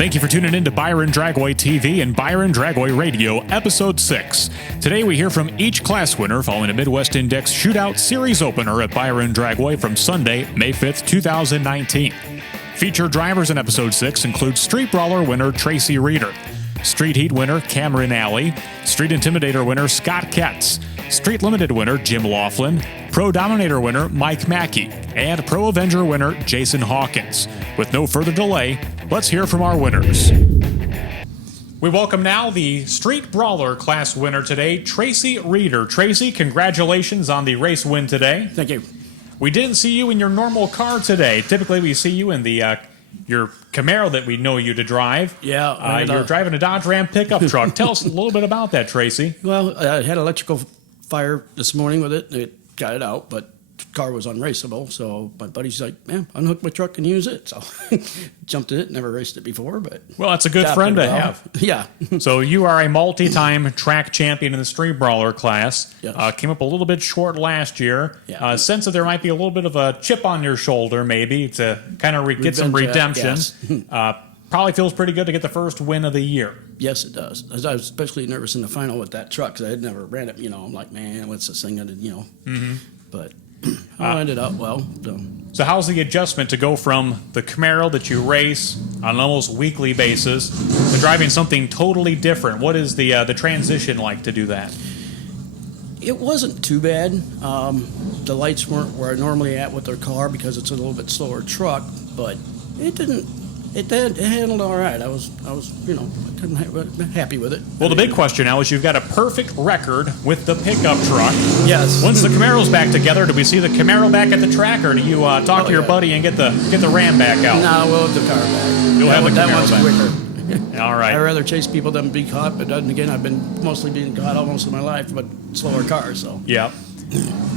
Thank you for tuning in to Byron Dragway TV and Byron Dragway Radio, Episode 6. Today we hear from each class winner following a Midwest Index Shootout Series opener at Byron Dragway from Sunday, May 5th, 2019. Featured drivers in Episode 6 include Street Brawler winner Tracy Reeder, Street Heat winner Cameron Alley, Street Intimidator winner Scott Ketz, Street Limited winner Jim Laughlin, Pro Dominator winner Mike Mackey, and Pro Avenger winner Jason Hawkins. With no further delay, let's hear from our winners. We welcome now the Street Brawler class winner today, Tracy Reeder. Tracy, congratulations on the race win today. Thank you. We didn't see you in your normal car today. Typically, we see you in the your Camaro that we know you to drive. Yeah. You're driving a Dodge Ram pickup truck. Tell us a little bit about that, Tracy. Well, I had electrical fire this morning with it. It got it out, but the car was unraceable. So my buddy's like, man, unhook my truck and use it. So jumped in it, never raced it before. But well, that's a good friend to have. Yeah. So you are a multi-time track champion in the Street Brawler class. Yes. Came up a little bit short last year. Yeah. Sense that there might be a little bit of a chip on your shoulder maybe to kind of get some redemption. Yes. Probably feels pretty good to get the first win of the year. Yes, it does. I was especially nervous in the final with that truck because I had never ran it. You know, I'm like, man, what's this thing? Mm-hmm. But I ended up well. So how's the adjustment to go from the Camaro that you race on an almost weekly basis to driving something totally different? What is the transition like to do that? It wasn't too bad. The lights weren't where I normally at with their car because it's a little bit slower truck, but it didn't. It handled all right. I was happy with it. Well, the big question now is you've got a perfect record with the pickup truck. Yes. Once the Camaro's back together, do we see the Camaro back at the track, or do you talk to your buddy and get the Ram back out? No, we'll have the car back. You'll have the that Camaro one's back. quicker. All right. I'd rather chase people than be caught, but then again, I've been mostly being caught almost in my life, but slower cars, so. Yeah.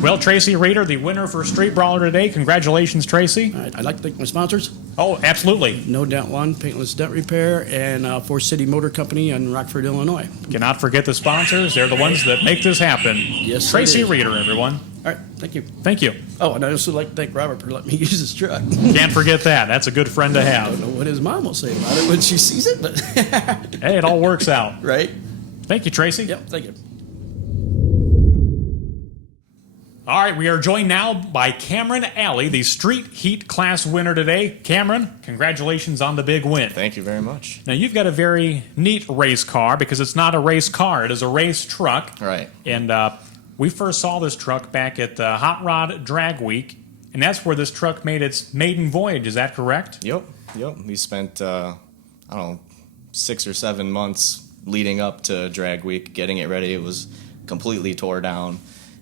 Well, Tracy Reeder, the winner for Street Brawler today. Congratulations, Tracy. All right, I'd like to thank my sponsors. Oh, absolutely. No Dent One, Paintless Dent Repair, and Forest City Motor Company in Rockford, Illinois. Cannot forget the sponsors. They're the ones that make this happen. Yes, Tracy Reeder, everyone. All right, thank you. Thank you. Oh, and I'd also like to thank Robert for letting me use his truck. Can't forget that. That's a good friend to I have. don't know what his mom will say about it when she sees it, but Hey, it all works out. right? Thank you, Tracy. Yep, thank you. All right, we are joined now by Cameron Alley, the Street Heat class winner today. Cameron, congratulations on the big win. Thank you very much. Now, you've got a very neat race car because it's not a race car. It is a race truck. Right. And we first saw this truck back at the Hot Rod Drag Week, and that's where this truck made its maiden voyage. Is that correct? Yep. We spent, 6 or 7 months leading up to Drag Week, getting it ready. It was completely tore down.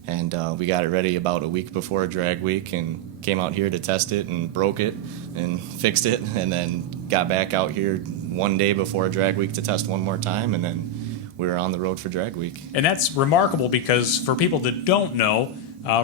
And we got it ready about a week before Drag Week and came out here to test it and broke it and fixed it and then got back out here one day before Drag Week to test one more time, and then we were on the road for Drag Week. And that's remarkable because for people that don't know,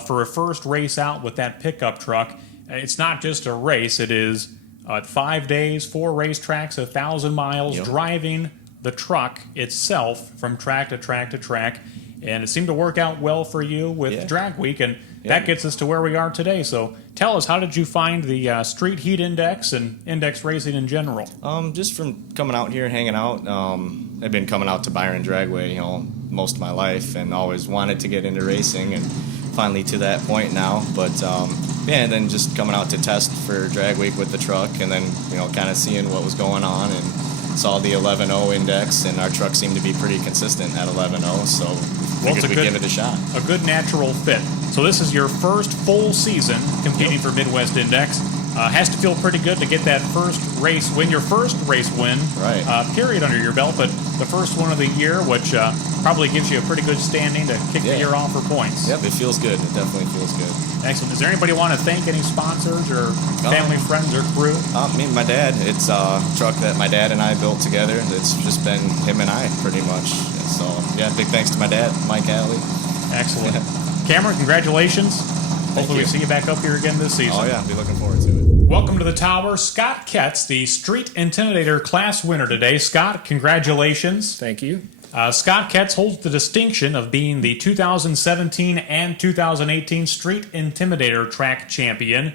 for a first race out with that pickup truck, it's not just a race. It is 5 days, 4 racetracks, 1,000 miles, driving the truck itself from track to track to track. And it seemed to work out well for you with Drag Week, and that gets us to where we are today. So tell us, how did you find the Street Heat Index and Index racing in general? Just from coming out here and hanging out. I've been coming out to Byron Dragway, most of my life, and always wanted to get into racing, and finally to that point now. But and then just coming out to test for Drag Week with the truck, and then kind of seeing what was going on, and saw the 11.0 index, and our truck seemed to be pretty consistent at 11.0, so figured we'd give it a shot. A good natural fit. So this is your first full season competing for Midwest Index. Has to feel pretty good to get that first race win, your first race win, period, under your belt, but the first one of the year, which probably gives you a pretty good standing to kick the year off for points. Yep, it feels good. It definitely feels good. Excellent. Does there anybody want to thank any sponsors or family, friends, or crew? Me and my dad. It's a truck that my dad and I built together. It's just been him and I, pretty much. So, big thanks to my dad, Mike Alley. Excellent. Cameron, congratulations. Hopefully we see you back up here again this season. Oh, yeah. I'll be looking forward to it. Welcome to the tower, Scott Ketz, the Street Intimidator class winner today. Scott, congratulations. Thank you. Scott Ketz holds the distinction of being the 2017 and 2018 Street Intimidator track champion.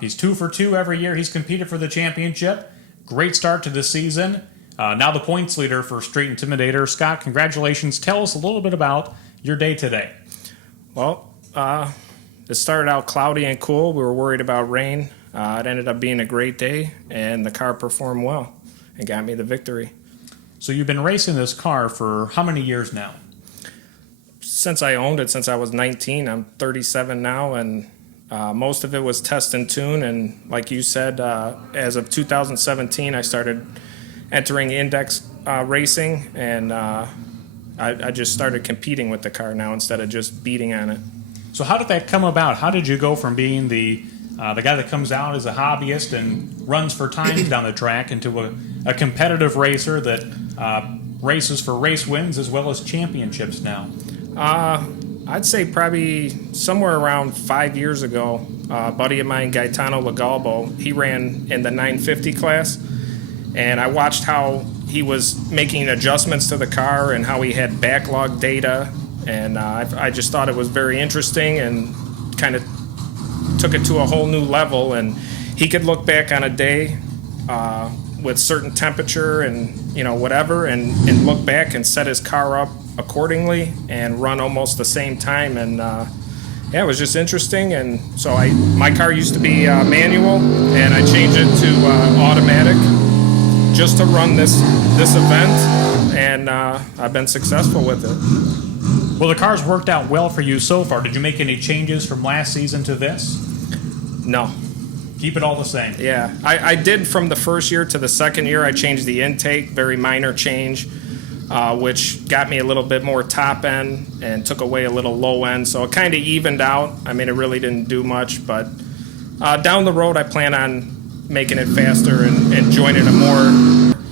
He's 2 for 2 every year he's competed for the championship. Great start to the season. Now the points leader for Street Intimidator. Scott, congratulations. Tell us a little bit about your day today. Well, it started out cloudy and cool. We were worried about rain. It ended up being a great day, and the car performed well and got me the victory. So you've been racing this car for how many years now? Since I owned it, since I was 19, I'm 37 now, and most of it was test and tune. And like you said, as of 2017, I started entering index racing, and I just started competing with the car now instead of just beating on it. So how did that come about? How did you go from being the guy that comes out as a hobbyist and runs for times down the track into a competitive racer that races for race wins as well as championships now? I'd say probably somewhere around 5 years ago, a buddy of mine, Gaetano Legalbo, he ran in the 950 class, and I watched how he was making adjustments to the car and how he had backlog data, and I just thought it was very interesting and kind of took it to a whole new level. And he could look back on a day with certain temperature and whatever, and look back and set his car up accordingly and run almost the same time. And it was just interesting. And so my car used to be manual, and I changed it to automatic just to run this event, and I've been successful with it. Well, the car's worked out well for you so far. Did you make any changes from last season to this? No. Keep it all the same? Yeah. I did from the first year to the second year. I changed the intake, very minor change, which got me a little bit more top end and took away a little low end. So it kind of evened out. I mean, it really didn't do much, but down the road I plan on making it faster and joining a more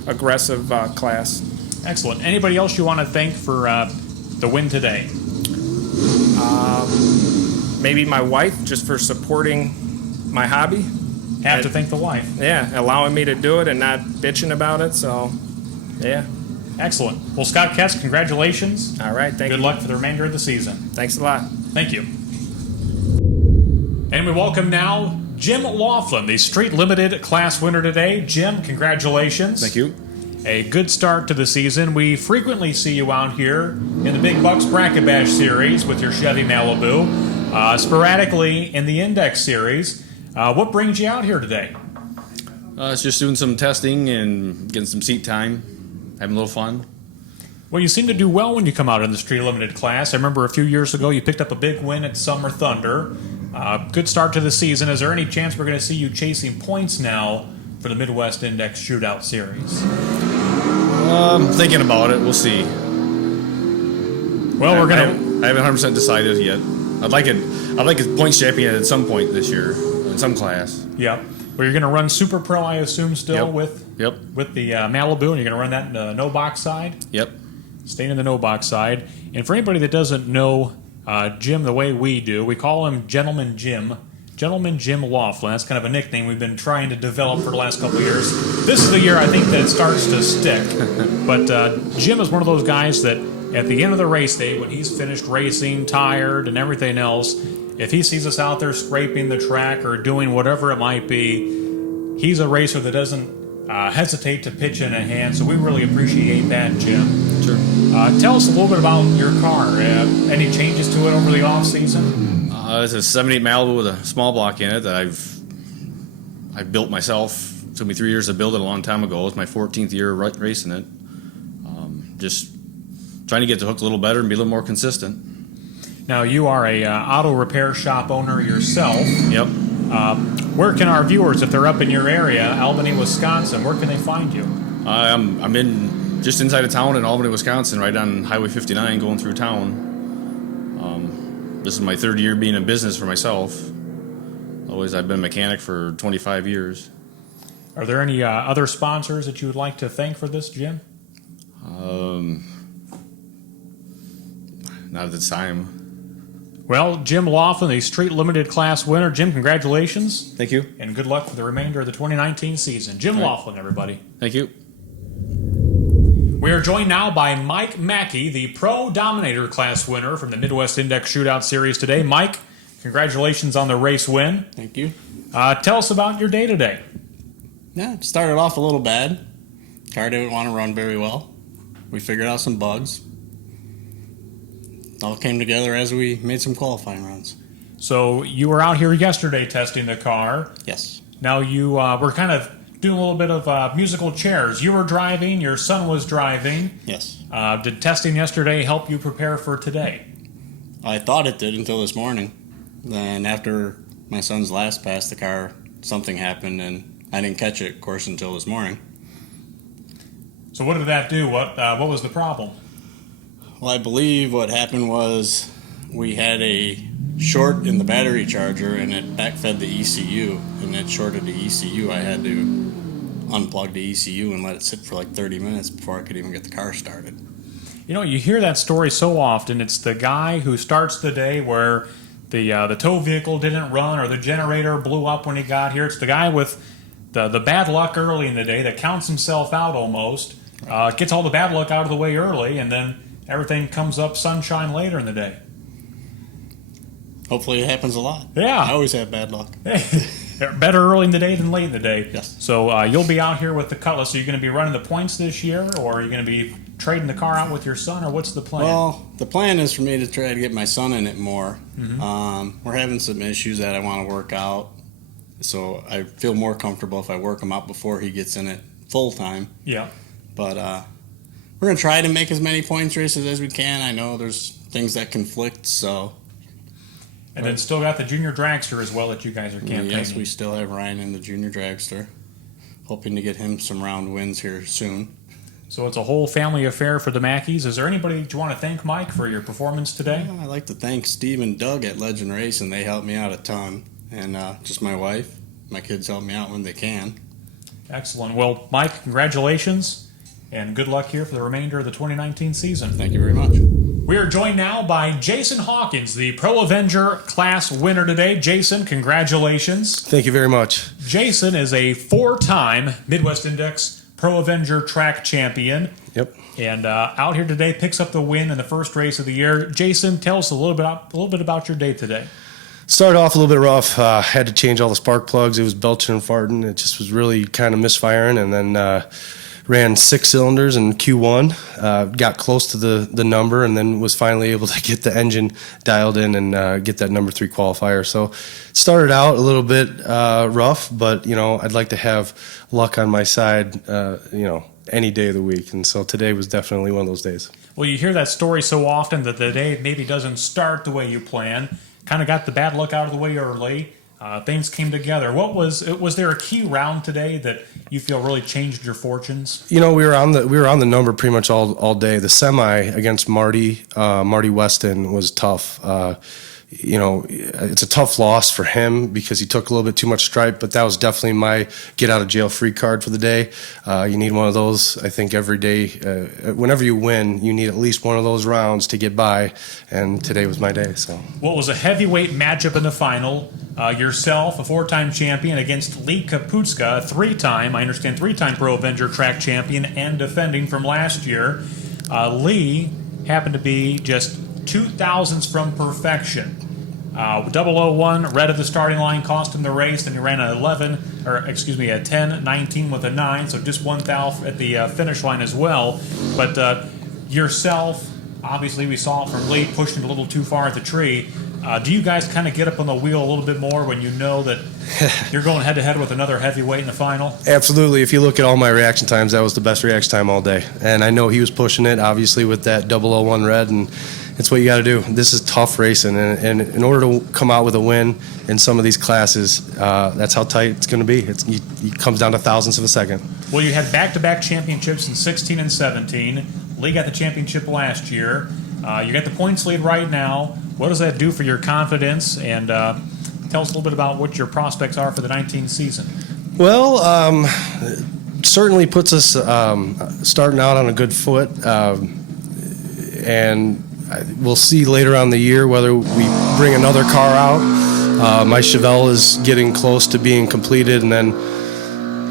aggressive class. Excellent. Anybody else you want to thank for the win today? Maybe my wife, just for supporting my hobby. Have to thank the wife. Yeah, allowing me to do it and not bitching about it. So, yeah. Excellent. Well, Scott Ketz, congratulations. All right, thank you. Good luck for the remainder of the season. Thanks a lot. Thank you. And we welcome now Jim Laughlin, the Street Limited class winner today. Jim, congratulations. Thank you. A good start to the season. We frequently see you out here in the Big Bucks Bracket Bash Series with your Chevy Malibu, sporadically in the Index Series. What brings you out here today? It's just doing some testing and getting some seat time, having a little fun. Well, you seem to do well when you come out in the Street Limited class. I remember a few years ago you picked up a big win at Summer Thunder. Good start to the season. Is there any chance we're going to see you chasing points now for the Midwest Index Shootout Series? I'm thinking about it. We'll see. Well, I haven't 100% decided yet. I'd like a points champion at some point this year in some class. Yep. Well, you're going to run Super Pro, I assume, still with the Malibu, and you're going to run that in the no-box side? Yep. Staying in the no-box side. And for anybody that doesn't know Jim the way we do, we call him Gentleman Jim. Gentleman Jim Laughlin. That's kind of a nickname we've been trying to develop for the last couple of years. This is the year I think that it starts to stick. But Jim is one of those guys that at the end of the race day, when he's finished racing, tired, and everything else, if he sees us out there scraping the track or doing whatever it might be, he's a racer that doesn't hesitate to pitch in a hand. So we really appreciate that, Jim. Sure. Tell us a little bit about your car. Any changes to it over the off season? It's a 78 Malibu with a small block in it that I've built myself. It took me 3 years to build it a long time ago. It's my 14th year racing it. Just trying to get the hook a little better and be a little more consistent. Now, you are a auto repair shop owner yourself. Yep. Where can our viewers, if they're up in your area, Albany, Wisconsin, where can they find you? I'm in just inside of town in Albany, Wisconsin, right on Highway 59 going through town. This is my third year being in business for myself. I've been a mechanic for 25 years. Are there any other sponsors that you would like to thank for this, Jim? Not at this time. Well, Jim Laughlin, the Street Limited class winner. Jim, congratulations. Thank you. And good luck for the remainder of the 2019 season. Jim Laughlin, everybody. Thank you. We are joined now by Mike Mackey, the Pro Dominator class winner from the Midwest Index Shootout Series today. Mike, congratulations on the race win. Thank you. Tell us about your day today. Yeah, it started off a little bad. Car didn't want to run very well. We figured out some bugs. It all came together as we made some qualifying runs. So you were out here yesterday testing the car. Yes. Now you were kind of doing a little bit of musical chairs. You were driving, your son was driving. Yes. Did testing yesterday help you prepare for today? I thought it did until this morning. Then after my son's last pass, the car, something happened, and I didn't catch it, of course, until this morning. So what did that do? What was the problem? Well, I believe what happened was we had a short in the battery charger, and it backfed the ECU, and it shorted the ECU. I had to unplug the ECU and let it sit for like 30 minutes before I could even get the car started. You know, you hear that story so often. It's the guy who starts the day where the tow vehicle didn't run or the generator blew up when he got here. It's the guy with the bad luck early in the day that counts himself out almost, gets all the bad luck out of the way early, and then everything comes up sunshine later in the day. Hopefully it happens a lot. Yeah. I always have bad luck. Better early in the day than late in the day. Yes. So you'll be out here with the Cutlass. Are you going to be running the points this year, or are you going to be trading the car out with your son, or what's the plan? Well, the plan is for me to try to get my son in it more. Mm-hmm. We're having some issues that I want to work out, so I feel more comfortable if I work him out before he gets in it full time. Yeah. But we're going to try to make as many points races as we can. I know there's things that conflict, so... And then still got the junior dragster as well that you guys are campaigning. Yes, we still have Ryan in the junior dragster. Hoping to get him some round wins here soon. So it's a whole family affair for the Mackeys. Is there anybody that you want to thank, Mike, for your performance today? I'd like to thank Steve and Doug at Legend Racing. They helped me out a ton. And just my wife. My kids help me out when they can. Excellent. Well, Mike, congratulations. And good luck here for the remainder of the 2019 season. Thank you very much. We are joined now by Jason Hawkins, the Pro Avenger class winner today. Jason, congratulations. Thank you very much. Jason is a 4-time Midwest Index Pro Avenger track champion. Yep. And out here today picks up the win in the first race of the year. Jason, tell us a little bit about your day today. Started off a little bit rough. Had to change all the spark plugs. It was belching and farting. It just was really kind of misfiring. And then ran 6 cylinders in Q1, got close to the number, and then was finally able to get the engine dialed in and get that number 3 qualifier. So it started out a little bit rough, but I'd like to have luck on my side, any day of the week. And so today was definitely one of those days. Well, you hear that story so often that the day maybe doesn't start the way you plan. Kind of got the bad luck out of the way early. Things came together. Was there a key round today that you feel really changed your fortunes? We were on the number pretty much all day. The semi against Marty Weston was tough. It's a tough loss for him because he took a little bit too much stripe, but that was definitely my get out of jail free card for the day. You need one of those, I think, every day. Whenever you win, you need at least one of those rounds to get by, and today was my day. So, well, it was a heavyweight matchup in the final. Yourself, a 4-time champion, against Lee Kaputska, a 3-time Pro Avenger track champion and defending from last year. Lee happened to be just 2 thousandths from perfection. 001 red at the starting line cost him the race, and he ran a 10-19 with a 9, so just 1 thou at the finish line as well. But yourself, obviously we saw from Lee pushing a little too far at the tree. Do you guys kind of get up on the wheel a little bit more when you know that you're going head-to-head with another heavyweight in the final? Absolutely. If you look at all my reaction times, that was the best reaction time all day. And I know he was pushing it, obviously, with that 001 red, and it's what you got to do. This is tough racing, and in order to come out with a win in some of these classes, that's how tight it's going to be. It comes down to thousandths of a second. Well, you had back-to-back championships in 16 and 17. Lee got the championship last year. You got the points lead right now. What does that do for your confidence? And tell us a little bit about what your prospects are for the 19 season. Well, certainly puts us starting out on a good foot, and we'll see later on the year whether we bring another car out. My Chevelle is getting close to being completed, and then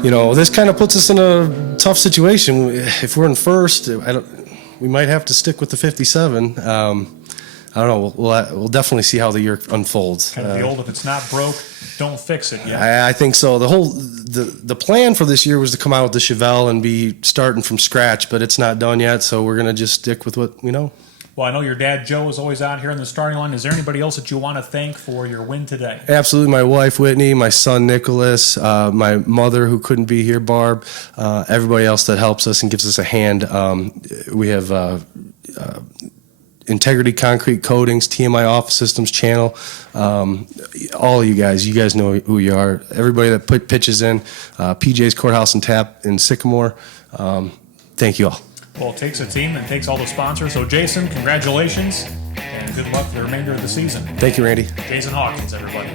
this kind of puts us in a tough situation. If we're in first, we might have to stick with the 57. I don't know. We'll definitely see how the year unfolds. Kind of the old, if it's not broke, don't fix it yet. I think so. The plan for this year was to come out with the Chevelle and be starting from scratch, but it's not done yet, so we're going to just stick with what we know. Well, I know your dad, Joe, is always out here in the starting line. Is there anybody else that you want to thank for your win today? Absolutely. My wife, Whitney, my son, Nicholas, my mother, who couldn't be here, Barb, everybody else that helps us and gives us a hand. We have Integrity Concrete Coatings, TMI Office Systems Channel, all of you guys know who you are. Everybody that put pitches in, PJ's Courthouse and Tap in Sycamore, thank you all. Well, it takes a team and takes all the sponsors. So, Jason, congratulations, and good luck for the remainder of the season. Thank you, Randy. Jason Hawkins, everybody.